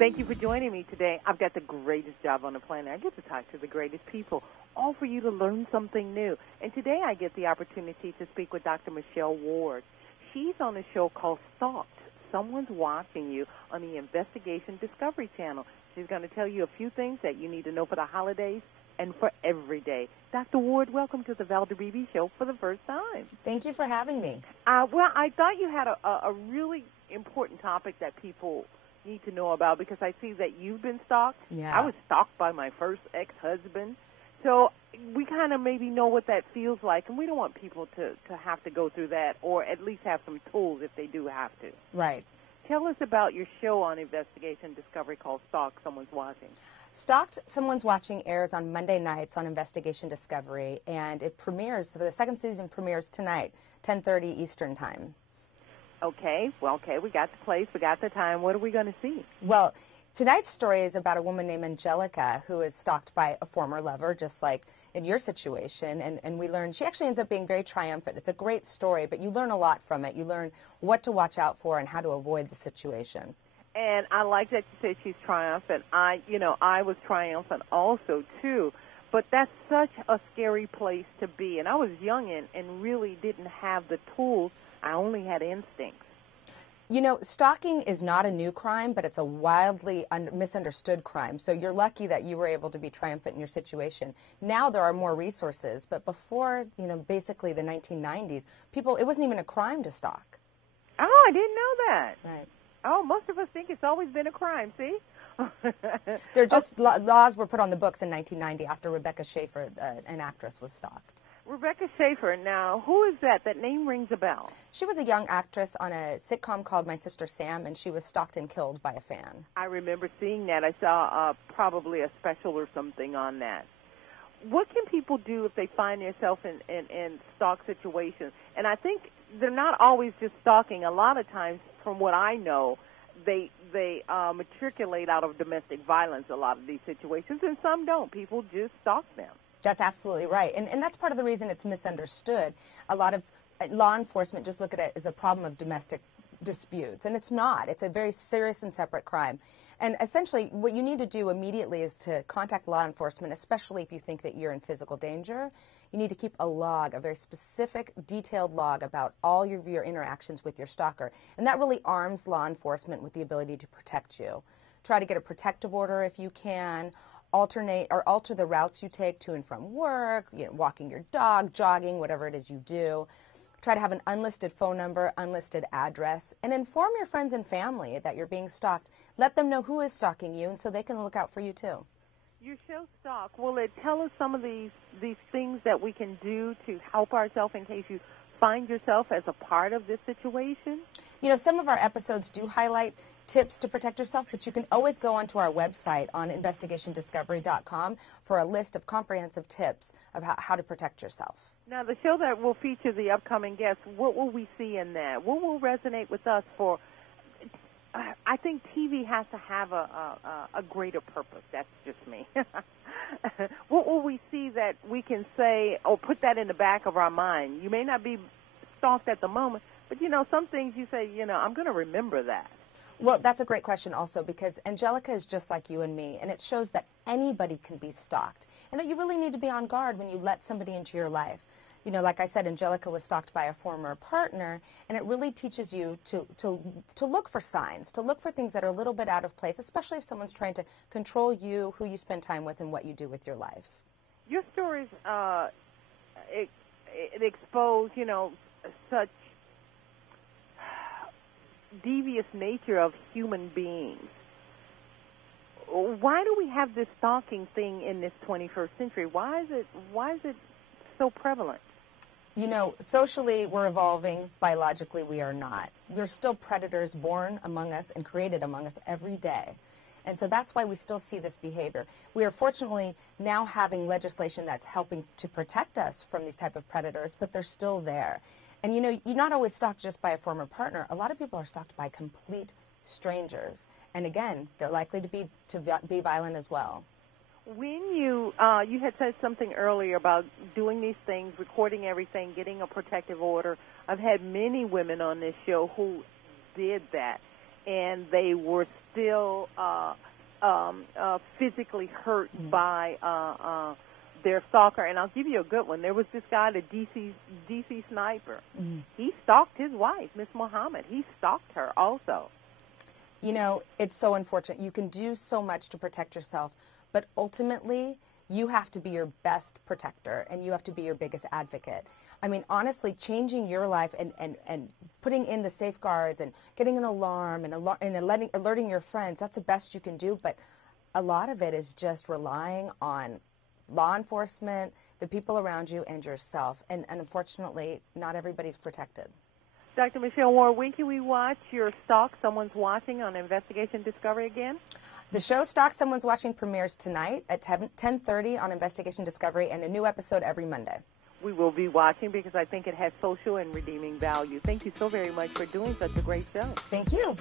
Thank you for joining me today. I've got the greatest job on the planet. I get to talk to the greatest people, all for you to learn something new. And today I get the opportunity to speak with Dr. Michelle Ward. She's on a show called Stalked. Someone's watching you on the Investigation Discovery Channel. She's going to tell you a few things that you need to know for the holidays and for every day. Dr. Ward, welcome to the Valder Beebe Show for the first time. Thank you for having me. Well, I thought you had a really important topic that people need to know about, because I see that you've been stalked. Yeah. I was stalked by my first ex-husband. So we kind of maybe know what that feels like, and we don't want people to have to go through that, or at least have some tools if they do have to. Right. Tell us about your show on Investigation Discovery called Stalked, Someone's Watching. Stalked, Someone's Watching airs on Monday nights on Investigation Discovery, and it premieres, the second season premieres tonight, 10:30 Eastern Time. Okay, we got the place, we got the time. What are we going to see? Well, tonight's story is about a woman named Angelica who is stalked by a former lover, just like in your situation, and we learn she actually ends up being very triumphant. It's a great story, but you learn a lot from it. You learn what to watch out for and how to avoid the situation. And I like that you said she's triumphant. I was triumphant also, too. But that's such a scary place to be. And I was young and really didn't have the tools. I only had instincts. You know, stalking is not a new crime, but it's a wildly misunderstood crime. So you're lucky that you were able to be triumphant in your situation. Now there are more resources, but before, basically the 1990s, it wasn't even a crime to stalk. Oh, I didn't know that. Right. Oh, most of us think it's always been a crime, see? They're just laws were put on the books in 1990 after Rebecca Schaefer, an actress, was stalked. Rebecca Schaefer. Now, who is that? That name rings a bell. She was a young actress on a sitcom called My Sister Sam, and she was stalked and killed by a fan. I remember seeing that. I saw probably a special or something on that. What can people do if they find themselves in stalk situations? And I think they're not always just stalking. A lot of times, from what I know, they matriculate out of domestic violence, a lot of these situations, and some don't. People just stalk them. That's absolutely right. And that's part of the reason it's misunderstood. A lot of law enforcement just look at it as a problem of domestic disputes, and it's not. It's a very serious and separate crime. And essentially, what you need to do immediately is to contact law enforcement, especially if you think that you're in physical danger. You need to keep a log, a very specific, detailed log about all of your interactions with your stalker. And that really arms law enforcement with the ability to protect you. Try to get a protective order if you can. Alternate or alter the routes you take to and from work, walking your dog, jogging, whatever it is you do. Try to have an unlisted phone number, unlisted address, and inform your friends and family that you're being stalked. Let them know who is stalking you, and so they can look out for you too. Your show Stalk, will it tell us some of these things that we can do to help ourselves in case you find yourself as a part of this situation? Some of our episodes do highlight tips to protect yourself, but you can always go onto our website on investigationdiscovery.com for a list of comprehensive tips of how to protect yourself. Now, the show that will feature the upcoming guests, what will we see in that? What will resonate with us for? I think TV has to have a greater purpose. That's just me. What will we see that we can say, or put that in the back of our mind? You may not be stalked at the moment, but, some things you say, I'm going to remember that. Well, that's a great question also, because Angelica is just like you and me, and it shows that anybody can be stalked, and that you really need to be on guard when you let somebody into your life. Like I said, Angelica was stalked by a former partner, and it really teaches you to look for signs, to look for things that are a little bit out of place, especially if someone's trying to control you, who you spend time with, and what you do with your life. Your stories it expose, such devious nature of human beings. Why do we have this stalking thing in this 21st century? Why is it so prevalent? Socially we're evolving, biologically we are not. We're still predators born among us and created among us every day. And so that's why we still see this behavior. We are fortunately now having legislation that's helping to protect us from these type of predators, but they're still there. And you're not always stalked just by a former partner. A lot of people are stalked by complete strangers. And again, they're likely to be violent as well. When you had said something earlier about doing these things, recording everything, getting a protective order. I've had many women on this show who did that. and they were still physically hurt by their stalker. And I'll give you a good one. There was this guy, the DC sniper. He stalked his wife, Miss Muhammad. He stalked her also. You know, it's so unfortunate. You can do so much to protect yourself, but ultimately, you have to be your best protector, and you have to be your biggest advocate. I mean, honestly, changing your life and putting in the safeguards and getting an alarm and alerting your friends, that's the best you can do. But a lot of it is just relying on law enforcement, the people around you, and yourself. And unfortunately, not everybody's protected. Dr. Michelle Ward, when can we watch your Stalk Someone's Watching on Investigation Discovery again? The show Stalk Someone's Watching premieres tonight at 10:30 on Investigation Discovery, and a new episode every Monday. We will be watching because I think it has social and redeeming value. Thank you so very much for doing such a great show. Thank you.